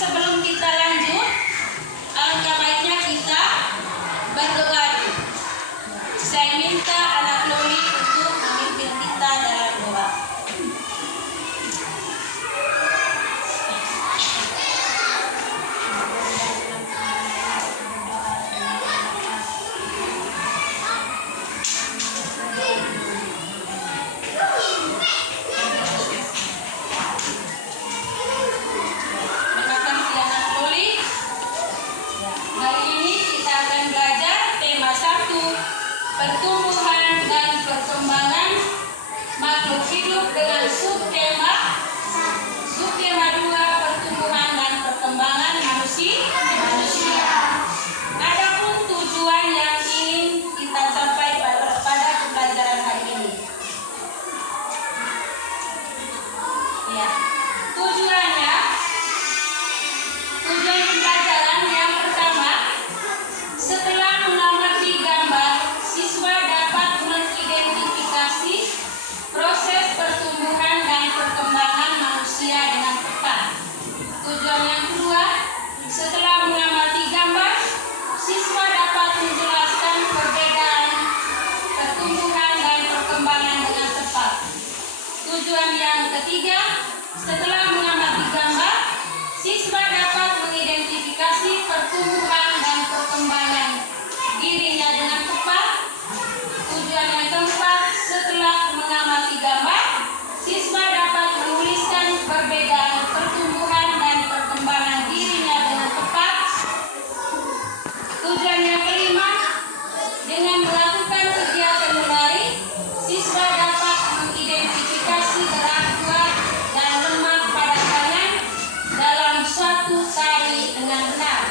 sebelum kita lanjut, alangkah baiknya kita berdoa. Saya minta anak Loli untuk memimpin kita dalam doa. Pertumbuhan dan perkembangan makhluk hidup dengan subtema 2 pertumbuhan dan perkembangan manusia. Adapun tujuan yang ingin kita capai pada pembelajaran hari ini. Ya, tujuan pembelajaran yang pertama, setelah mengamati gambar, siswa dapat mengidentifikasi proses pertumbuhan dan perkembangan manusia dengan tepat. Tujuan yang kedua, setelah mengamati gambar, siswa dapat menjelaskan perbedaan pertumbuhan dan perkembangan dengan tepat. Tujuan yang ketiga, setelah mengamati gambar, siswa dapat mengidentifikasi pertumbuhan dan perkembangan dirinya dengan tepat. Tujuan yang keempat, setelah mengamati gambar, siswa dapat menuliskan perbedaan pertumbuhan dan perkembangan dirinya dengan tepat. Tujuan yang kelima, dengan melakukan kegiatan menarik, siswa dapat mengidentifikasi gerak kuat dan lemah pada tangan dalam suatu tari dengan benar.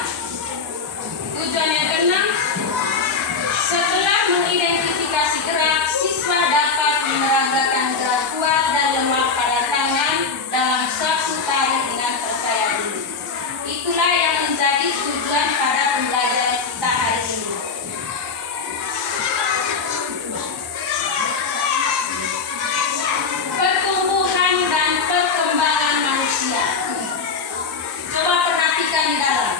Tujuan yang keenam, setelah mengidentifikasi gerak, siswa dapat menerangkan gerak kuat dan lemah pada tangan dalam suatu tari dengan percaya diri. Itulah yang menjadi tujuan pada pembelajaran kita hari ini. Pertumbuhan dan perkembangan manusia. Coba perhatikan di dalam.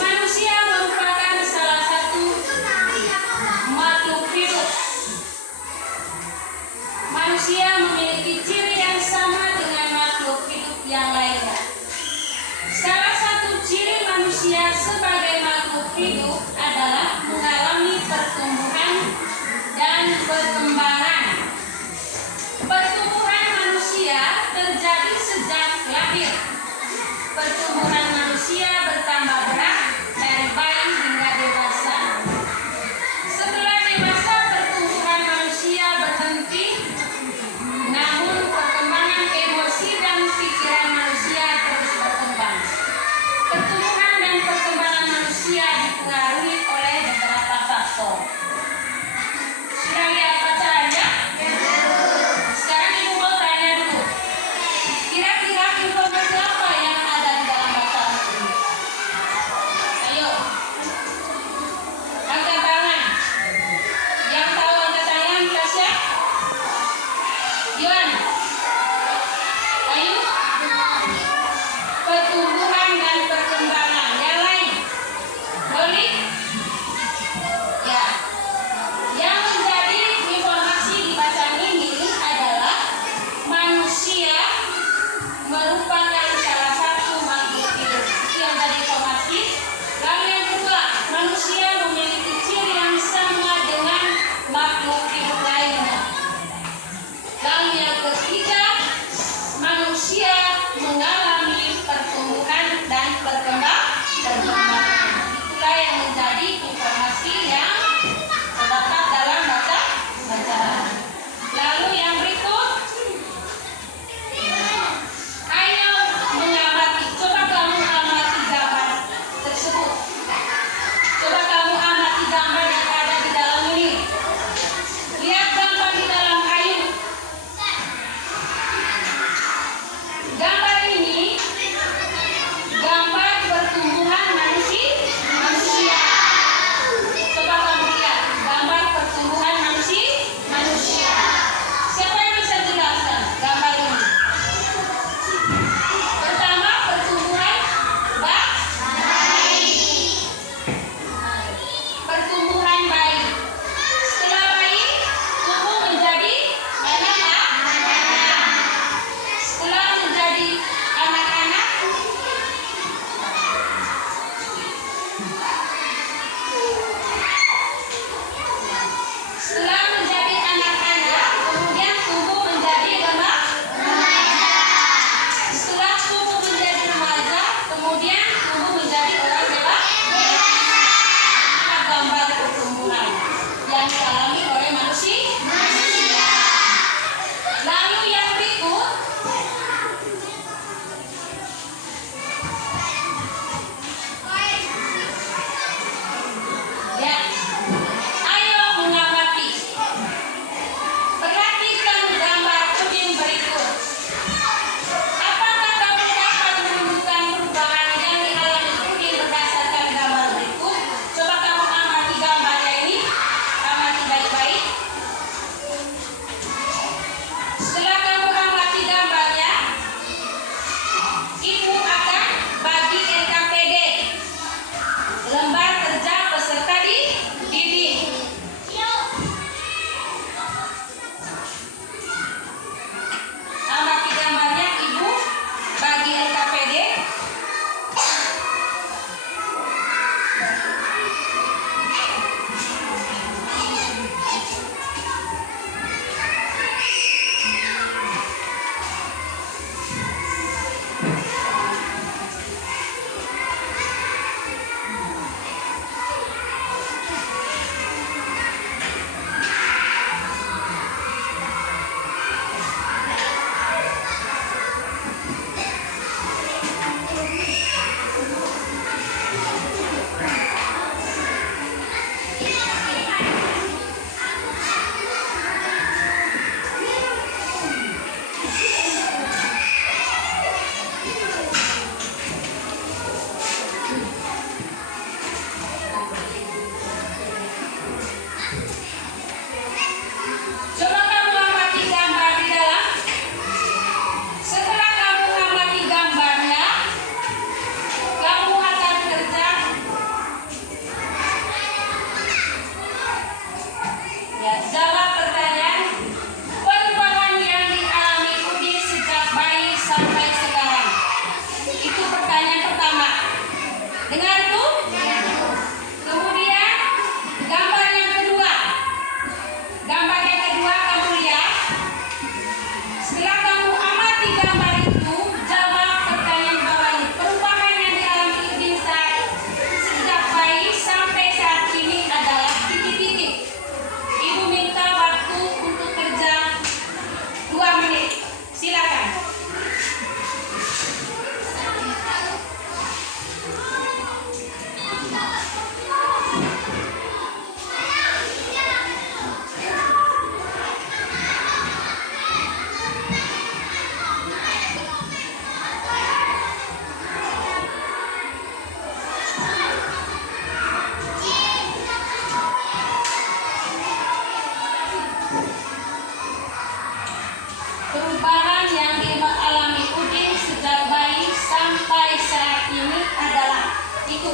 Manusia merupakan salah satu makhluk hidup. Manusia memiliki ciri yang sama dengan makhluk hidup yang lainnya. Salah satu ciri manusia sebagai makhluk hidup adalah mengalami pertumbuhan dan perkembangan. Pertumbuhan manusia terjadi sejak lahir. Pertumbuhan manusia bertambah berat dari bayi hingga dewasa. Setelah dewasa, pertumbuhan manusia berhenti, namun perkembangan emosi dan pikiran manusia terus berkembang. Pertumbuhan dan perkembangan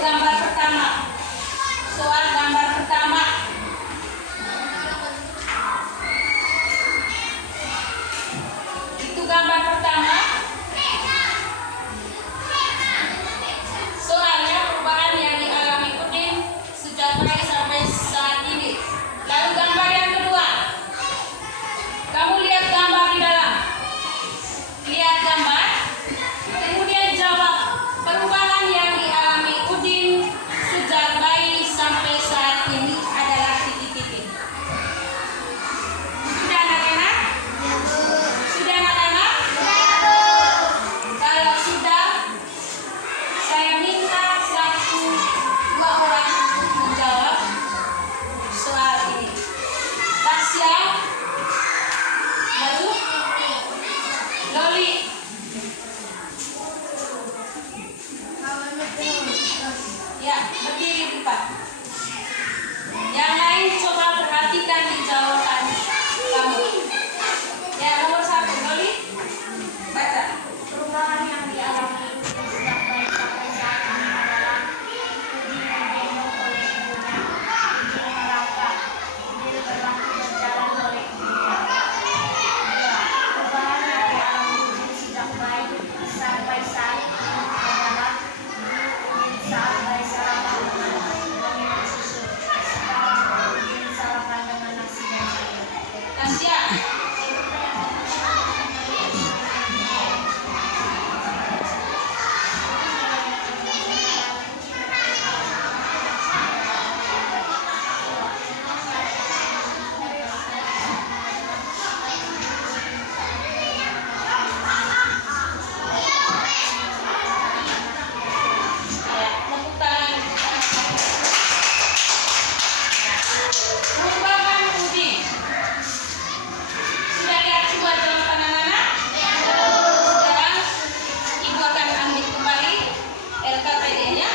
gambar pertama. Soal gambar pertama. Itu gambar pertama. Soalnya perubahan yang dialami Udin sejak bayi sampai saat ini. Lalu gambar yang kedua. Kamu lihat gambar di dalam. Lihat gambar. Kemudian jawab perubahan yang dialami Udin sejak bayi sampai saat ini adalah titik-titik. Sudah anak-anak? Sudah anak-anak? Kalau sudah, saya minta 1-2 orang untuk menjawab soal ini. Tasya, lalu Loli. Ya, berdiri di depan. Yang lain coba perhatikan di jawaban kamu. Ya, nomor 1, Loli. Baca. Perubahan yang dialami sejak bayi sampai saat ini adalah Udin digendong oleh ibunya, Udin merangkak, Udin berlaku berjalan oleh ibunya. Perubahan yang dialami Udin sejak bayi sampai saat ini adalah Udin saat bayi sarapan dan minum susu. Sekarang Udin sarapan dengan nasi dan sayur. Tasya. Ya, tepuk tangan. Perubahan Udin. Sudah lihat semua jawaban anak-anak? Sekarang Ibu akan ambil kembali LKPD-nya.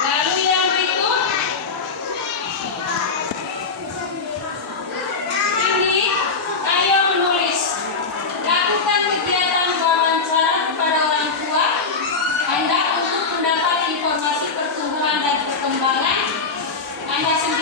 Lalu yang berikut, ini ayo menulis. Lakukan kegiatan wawancara kepada orang tua Anda untuk mendapat informasi pertumbuhan dan perkembangan Anda sendiri.